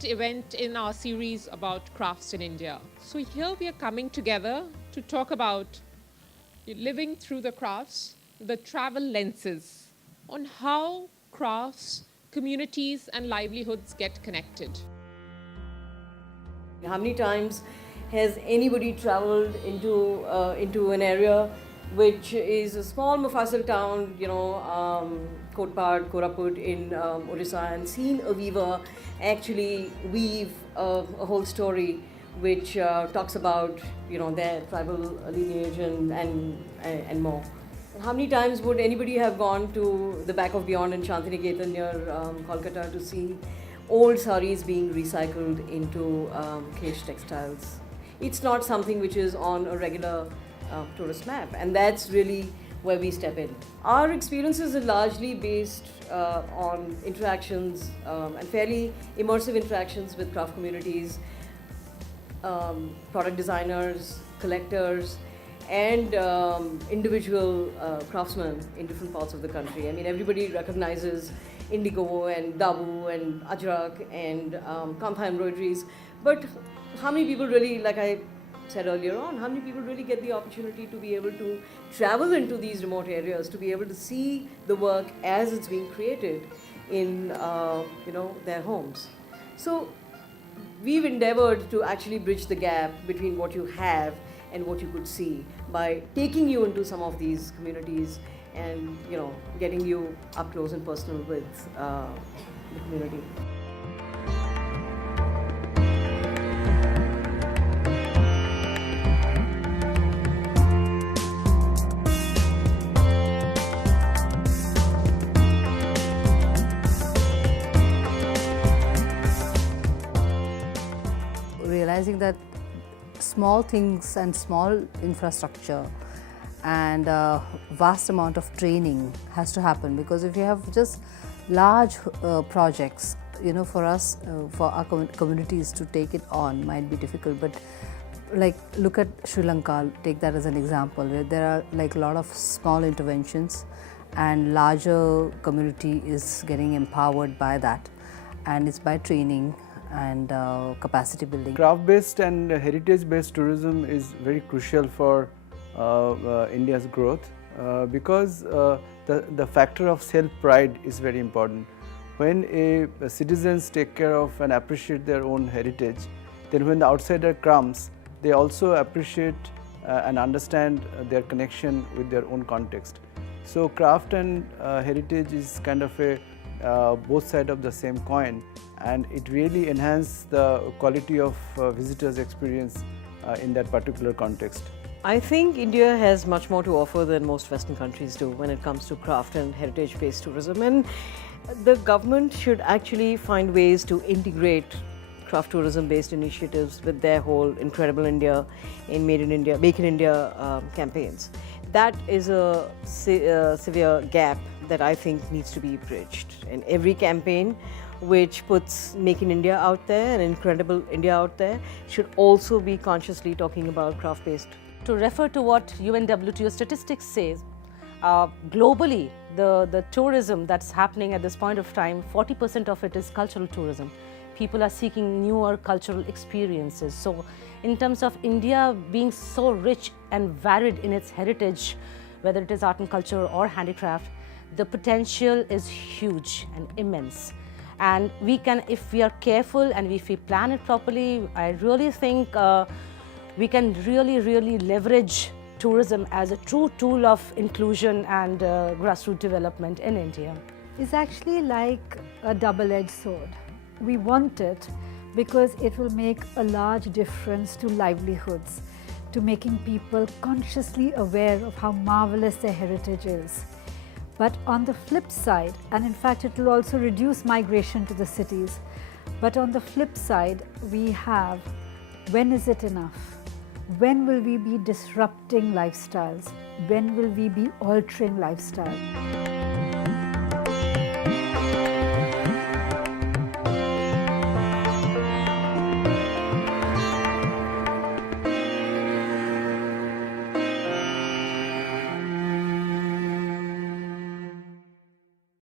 second event in our series about crafts in India. So here we are coming together to talk about living through the crafts, the travel lenses on how crafts, communities, and livelihoods get connected. How many times has anybody traveled into an area which is a small Mufassal town, Kotpad, Koraput in Orissa, and seen a weaver actually weave a whole story which talks about their tribal lineage and more. How many times would anybody have gone to the back of Beyond in Shantiniketan near Kolkata to see old saris being recycled into Kesh textiles? It's not something which is on a regular tourist map, and that's really where we step in. Our experiences are largely based on interactions and fairly immersive interactions with craft communities, product designers, collectors, and individual craftsmen in different parts of the country. I mean, everybody recognizes Indigo and Dabu and Ajrak and Kantha embroideries, but how many people really, like I said earlier on, how many people really get the opportunity to be able to travel into these remote areas, to be able to see the work as it's being created in their homes? So we've endeavored to actually bridge the gap between what you have and what you could see by taking you into some of these communities and getting you up close and personal with the community. Realizing that small things and small infrastructure and vast amount of training has to happen, because if you have just large projects, for us, for our communities to take it on might be difficult. But like, look at Sri Lanka, take that as an example, where there are like a lot of small interventions and larger community is getting empowered by that, and it's by training and capacity building. Craft-based and heritage-based tourism is very crucial for India's growth because the factor of self-pride is very important. When citizens take care of and appreciate their own heritage, then when the outsider comes, they also appreciate and understand their connection with their own context. So craft and heritage is kind of a both sides of the same coin, and it really enhances the quality of visitors' experience in that particular context. I think India has much more to offer than most Western countries do when it comes to craft and heritage-based tourism, and the government should actually find ways to integrate craft tourism-based initiatives with their whole Incredible India and Made in India, Make in India campaigns. That is a severe gap that I think needs to be bridged. And every campaign which puts Make in India out there and Incredible India out there should also be consciously talking about craft-based. To refer to what UNWTO statistics says, globally, the tourism that's happening at this point of time, 40% of it is cultural tourism. People are seeking newer cultural experiences. So in terms of India being so rich and varied in its heritage, whether it is art and culture or handicraft, the potential is huge and immense. And we can, if we are careful and if we plan it properly, I really think we can really leverage tourism as a true tool of inclusion and grassroots development in India. It's actually like a double-edged sword. We want it because it will make a large difference to livelihoods, to making people consciously aware of how marvelous their heritage is. But on the flip side, and in fact it will also reduce migration to the cities, but on the flip side we have, when is it enough? When will we be disrupting lifestyles? When will we be altering lifestyle?